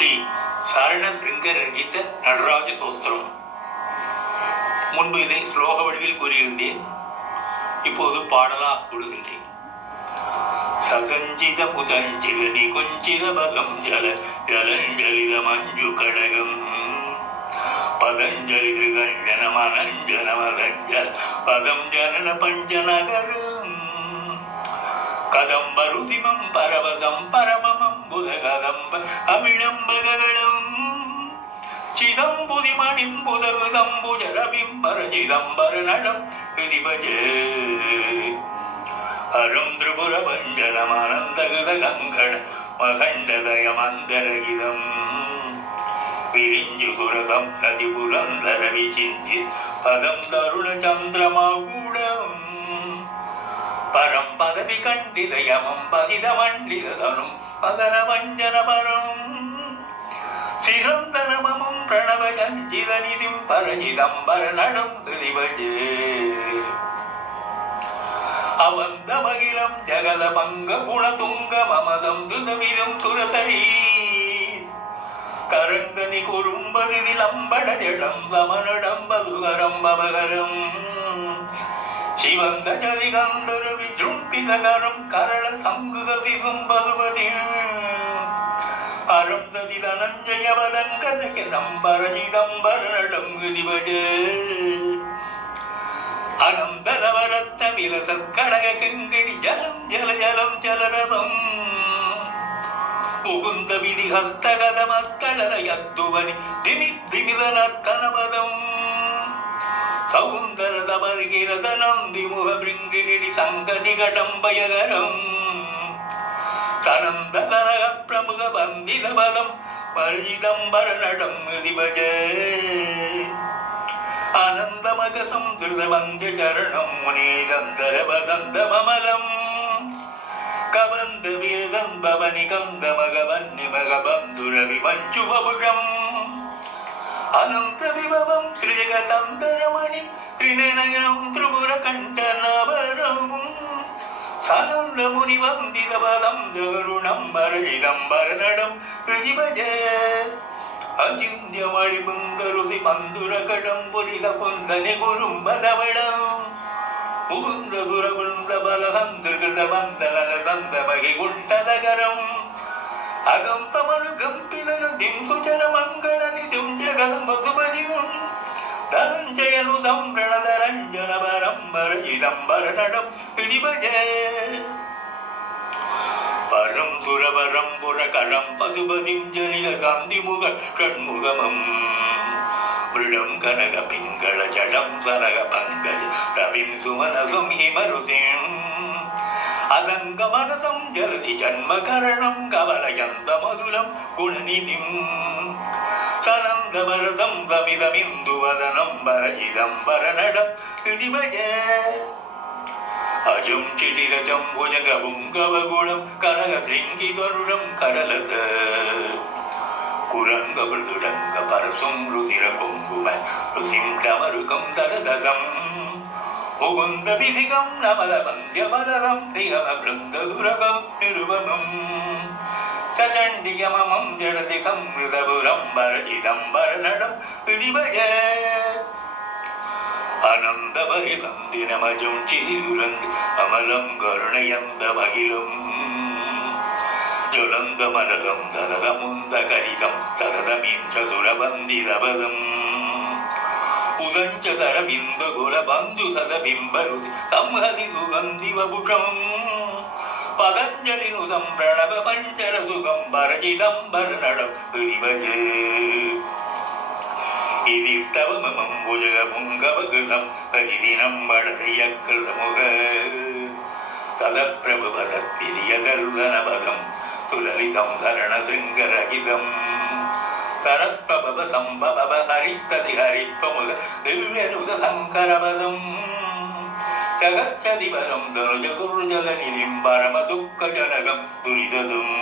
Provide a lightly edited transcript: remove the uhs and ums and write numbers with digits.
ஸ்ரீ சாரண சிருங்கரர்கித்த நடராஜ சோஸ்திரம். முன்பு இதை ஸ்லோக வடிவில் கூறியிருந்தேன், இப்போது பாடலா கூடுகின்றேன். சகஞ்சித புதஞ்சித நிகுஞ்சித பதம் ஜல ஜலஞ்சலித மஞ்சு கடகம் பதஞ்சலி திருகஞ்சன மனஞ்சன மதஞ்சல பதம் ஜனன பஞ்சநகரம் கதம்பருதிமம் பரவதம் பரமமம் புதகதம்ப அமிழம்பகலம் சிதம்புதிமணிம் புதகுதம்புஜரபிம்பரஜிதம்பர நடம் ஹிதிபஜே அரும் திரிபுர பஞ்சனமானந்தகத கங்கண மகண்டதயமந்தரகிதம் விரிஞ்சுகுரதம் கதிபுரந்தர விசிந்தி பதம் தருண சந்திரமாகூடம் பரம் பதவி கண்டிதயமம் பதித மண்டிதனும் பதன வஞ்சனபரம் சிரந்தரமமும் பிரணவ ஜஞ்சித நிதிம் பரஜிதம்பர நடம் ஹிதிபஜே அவந்த மகிழம் ஜகத மங்க குணதுங்க மமதம் துதவிதம் சுரதரி கரங்கனி குறும்பதில் அம்பட ஜடம் தமனடம் பதுகரம் பவகரம் சிவந்த ஜதிகந்தர விஜும்பிதகரம் கரள சங்குகதிசும் பதுபதி அரம் ததி தனஞ்சய வதங்கதகிரம் பரஜிதம்பர நடம் ஹிதிபஜே அனந்தரவரத்த விலசற்கடக கங்கணி ஜலம் ஜல ஜலம் ஜலரதம் முகுந்த விதிஹஸ்தகதமத்தடலயத்துவனி திமிதிமிதனத்தனபதம் சௌந்தரதமர்கிரத நந்தி முகபிருங்கிரிடி சங்க நிகடம்பயகரம் சனந்ததரக பிரமுக வந்தித பதம் பரிதம்பர நடம் ஹிதிபஜே ஆனந்தமகசம் திருவந்த சரணம் முனீதந்தர வசந்த மமலம் கவந்த வேதம் பவனி கந்த மகவன்னி மகபந்துரவி மஞ்சுபபுஷம் அனந்த விபவம் ஸ்ரீஜகதந்தரமணி திரிநயனம் திரிபுர கண்டநாபரம் சனந்த முனி வந்தித பதம் ஜகருணம் பரஜிதம்பர நடம் ஹிதிபஜே அஜிந்தியமழி முந்தருசி மந்துர கடம்புரித புந்தனி குறும்பதவடம் முகுந்த சுரகுந்த பலகந்திருத வந்தனல சந்த மகி குண்டதகரம் அகம்பமனு கம்பினரு திம்சுச்சன மங்கள நிதிம் ஜகதம் பசுபதியும் தனஞ்சயனுதம் பிரணதரஞ்சன பரம்பர இதம்பர நடம் ஹிதிபஜே பரம் சுரவரம் புரகரம் பசுபதிம் ஜனித காந்திமுக ஷண்முகமம் மிருடம் கனக பிங்கள ஜடம் சரக பங்கஜ ரவிம் சுமனசம் ஹிமருசிம் அலங்க மனசம் ஜலதி ஜன்மகரணம் கவலயந்த மதுரம் குணநிதிம் சனந்தவரதம் சமிதமிந்துவதனம் பரஜிதம்பர நடம் ஹிதிபஜே அஜம் சிடிரஜம் புஜகவும் கவகுணம் கனக சிங்கிதருடம் கடலத குரங்கபுடுடங்க பரசும் ருசிர குங்கும ருசிம் டமருகம் தடதகம் முகுந்த விதிகம் நமல வந்தியபலரம் நிகம பிருந்ததுரகம் நிருபமம் சண்டியமம் ஜடதி சம்ருதபுரம் பரஜிதம்பர நடம் ஹிதிபஜே அனந்தபரி வந்தினமஜம் சிதிருரந்து அமலம் கருணயந்த மகிழும் ஜுலந்த மரகம் சததமுந்த கரிதம் சததமீம் சதுரபந்திரபதம் உதஞ்சதரபிந்த குலபந்து சதபிம்பருதி சம்ஹதி சுகந்தி வபுஷம் பதஞ்சலினுதம் பிரணவ பஞ்சர சுகம் பரஜிதம்பர நடம் ஹிதிபஜே இதிஷ்டவமம் புஜக புங்கவகிருதம் ஹரிதினம் வடதையக்கிருதமுக சதப்பிரபுபதத் விதியகருதனபதம் துலலிதம் சரண சிங்கரகிதம் சரத்பிரபவ சம்பவ ஹரித்ததி ஹரிப்பமுக திவ்யருத சங்கரபதம் ஜகச்சதிபரம் தனுஜ குருஜல நிதிம் பரம துக்க ஜனகம் துரிததும்